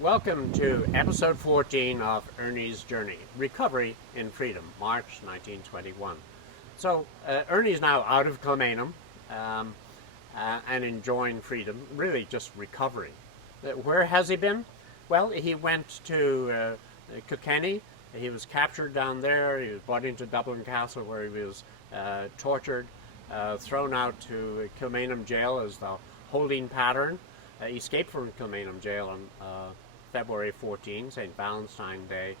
Welcome to episode 14 of Ernie's Journey, Recovery in Freedom, March 1921. So Ernie's now out of Kilmainham and enjoying freedom, really just recovery. Where has he been? Well, he went to Kilkenny. He was captured down there. He was brought into Dublin Castle, where he was tortured, thrown out to Kilmainham jail as the holding pattern. He escaped from Kilmainham jail on February 14, St. Valentine's Day,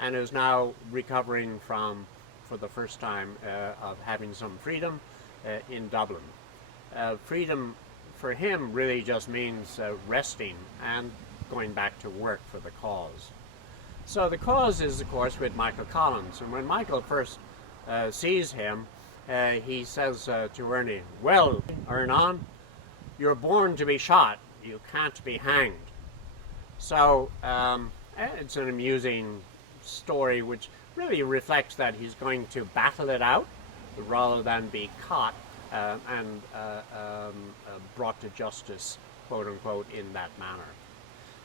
and is now recovering from, for the first time, of having some freedom in Dublin. Freedom for him really just means resting and going back to work for the cause. So the cause is, of course, with Michael Collins, and when Michael first sees him, he says to Ernie, "Well, Ernon, you're born to be shot. You can't be hanged." So it's an amusing story which really reflects that he's going to battle it out rather than be caught and brought to justice, quote unquote, in that manner.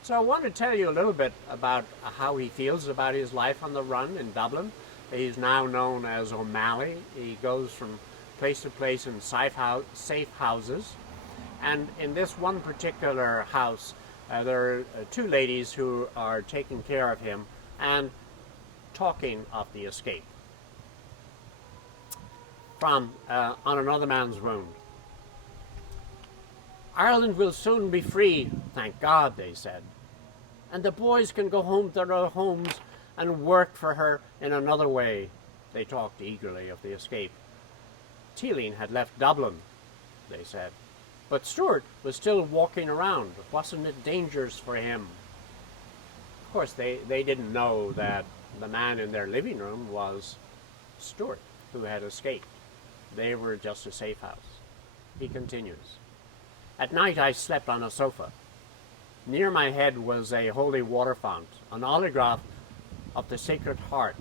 So I want to tell you a little bit about how he feels about his life on the run in Dublin. He's now known as O'Malley. He goes from place to place in safe houses. And in this one particular house, there are two ladies who are taking care of him and talking of the escape from On Another Man's Wound. "Ireland will soon be free, thank God," they said, "and the boys can go home to their homes and work for her in another way." They talked eagerly of the escape. Teeling had left Dublin, they said, but Stuart was still walking around. Wasn't it dangerous for him? Of course, they didn't know that the man in their living room was Stuart, who had escaped. They were just a safe house. He continues, "At night I slept on a sofa. Near my head was a holy water fount, an holograph of the Sacred Heart,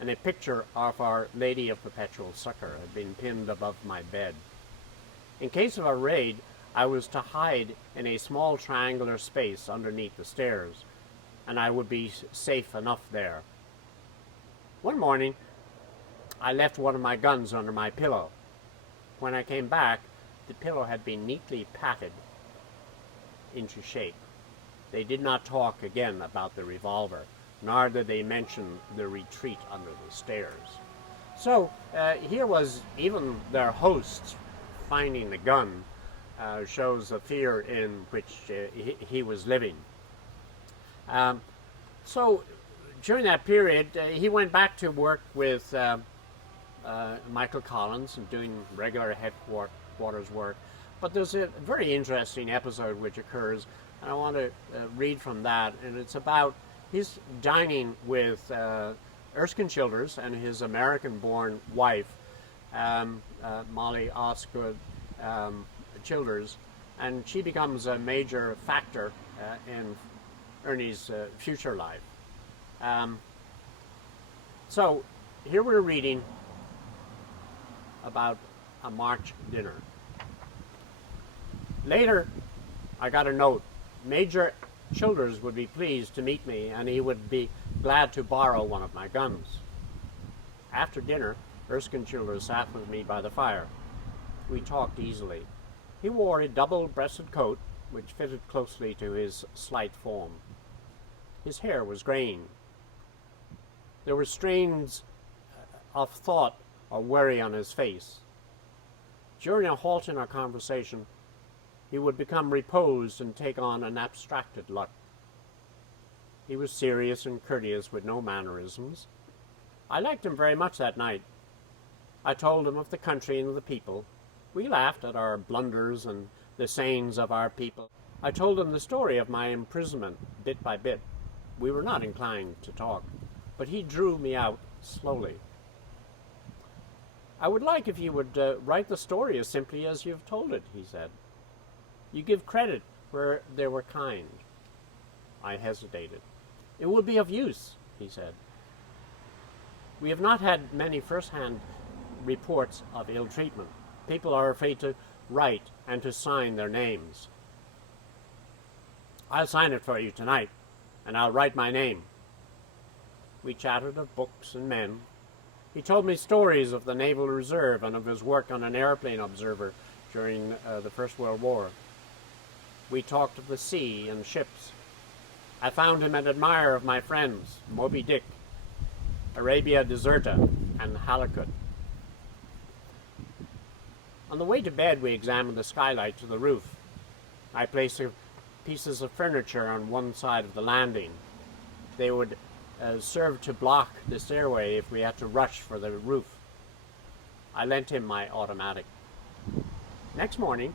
and a picture of Our Lady of Perpetual Succor had been pinned above my bed. In case of a raid, I was to hide in a small triangular space underneath the stairs, and I would be safe enough there. One morning, I left one of my guns under my pillow. When I came back, the pillow had been neatly patted into shape. They did not talk again about the revolver, nor did they mention the retreat under the stairs." So here was even their hosts finding the gun, shows the fear in which he was living. So during that period, he went back to work with Michael Collins and doing regular headquarters work. But there's a very interesting episode which occurs, and I want to read from that, and it's about his dining with Erskine Childers and his American-born wife, Molly Osgood Childers, and she becomes a major factor in Ernie's future life. So here we're reading about a March dinner. Later, I got a note. Major Childers would be pleased to meet me, and he would be glad to borrow one of my guns. After dinner, Erskine Childers sat with me by the fire. We talked easily. He wore a double-breasted coat, which fitted closely to his slight form. His hair was graying. There were strains of thought or worry on his face. During a halt in our conversation, he would become reposed and take on an abstracted look. He was serious and courteous with no mannerisms. I liked him very much that night. I told him of the country and the people. We laughed at our blunders and the sayings of our people. I told him the story of my imprisonment, bit by bit. We were not inclined to talk, but he drew me out slowly. "I would like if you would write the story as simply as you've told it," he said. "You give credit where they were kind." I hesitated. "It will be of use," he said. "We have not had many first-hand reports of ill treatment. People are afraid to write and to sign their names." "I'll sign it for you tonight, and I'll write my name." We chatted of books and men. He told me stories of the Naval Reserve and of his work on an airplane observer during the First World War. We talked of the sea and ships. I found him an admirer of my friends, Moby Dick, Arabia Deserta, and Halakut. On the way to bed, we examined the skylight to the roof. I placed pieces of furniture on one side of the landing. They would serve to block the stairway if we had to rush for the roof. I lent him my automatic. Next morning,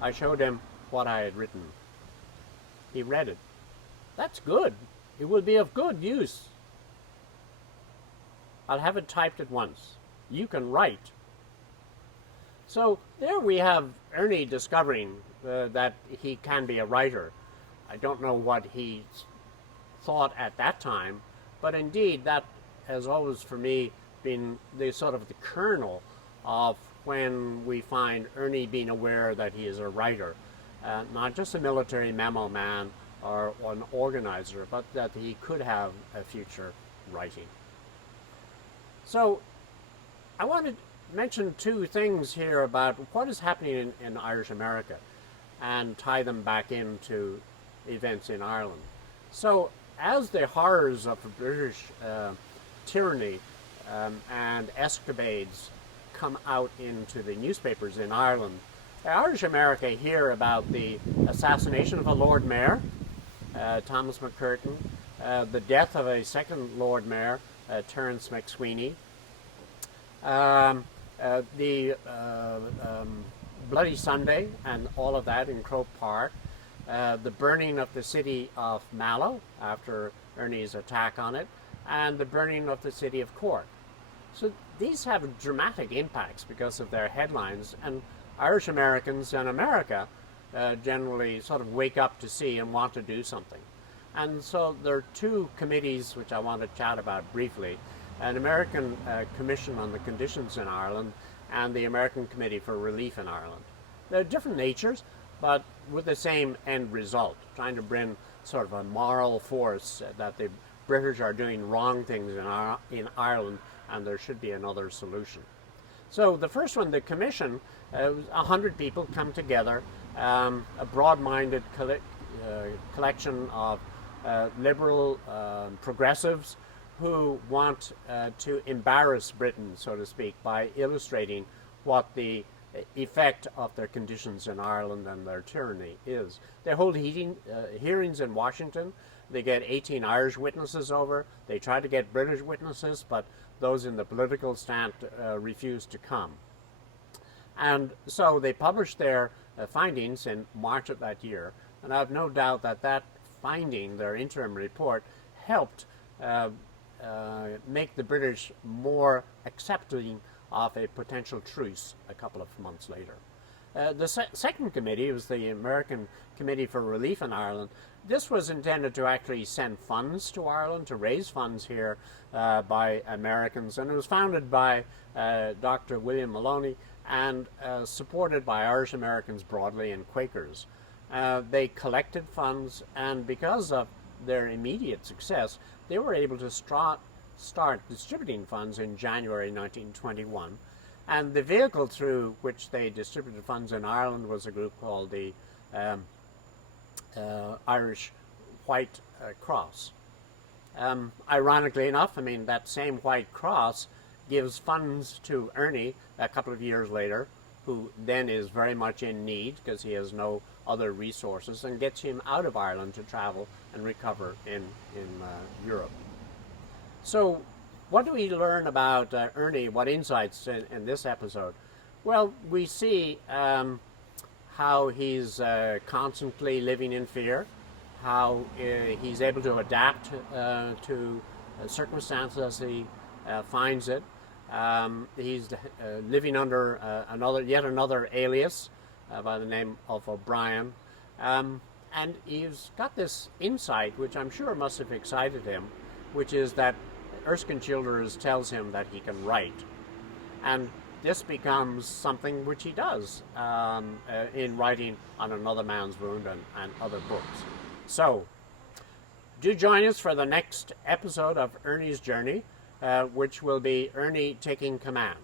I showed him what I had written. He read it. "That's good. It will be of good use." "I'll have it typed at once. You can write." So there we have Ernie discovering that he can be a writer. I don't know what he thought at that time, but indeed that has always for me been the sort of the kernel of when we find Ernie being aware that he is a writer, not just a military memo man or an organizer, but that he could have a future writing. So I want to mention two things here about what is happening in Irish America and tie them back into events in Ireland. So as the horrors of the British tyranny and escapades come out into the newspapers in Ireland, Irish America hear about the assassination of a Lord Mayor, Thomas McCurtain, the death of a second Lord Mayor, Terence McSweeney, the Bloody Sunday and all of that in Croke Park, the burning of the city of Mallow after Ernie's attack on it, and the burning of the city of Cork. So these have dramatic impacts because of their headlines, and Irish Americans in America generally sort of wake up to see and want to do something. And so there are two committees which I want to chat about briefly: an American Commission on the Conditions in Ireland and the American Committee for Relief in Ireland. They're different natures, but with the same end result, trying to bring sort of a moral force that the British are doing wrong things in Ireland and there should be another solution. So the first one, the commission, 100 people come together, a broad-minded collection of liberal progressives who want to embarrass Britain, so to speak, by illustrating what the effect of their conditions in Ireland and their tyranny is. They hold hearings in Washington. They get 18 Irish witnesses over. They try to get British witnesses, but those in the political stand refuse to come. And so they published their findings in March of that year, and I have no doubt that that finding, their interim report, helped make the British more accepting of a potential truce a couple of months later. The second committee was the American Committee for Relief in Ireland. This was intended to actually send funds to Ireland, to raise funds here by Americans, and it was founded by Dr. William Maloney and supported by Irish Americans broadly and Quakers. They collected funds, and because of their immediate success, they were able to start distributing funds in January 1921. And the vehicle through which they distributed funds in Ireland was a group called the Irish White Cross. Ironically enough, I mean, that same White Cross gives funds to Ernie a couple of years later, who then is very much in need because he has no other resources, and gets him out of Ireland to travel and recover in Europe. So what do we learn about Ernie? What insights in this episode? Well, we see how he's constantly living in fear, how he's able to adapt to circumstances as he finds it. He's living under yet another alias by the name of O'Brien. And he's got this insight, which I'm sure must have excited him, which is that Erskine Childers tells him that he can write. And this becomes something which he does in writing On Another Man's Wound and other books. So, do join us for the next episode of Ernie's Journey, which will be Ernie Taking Command.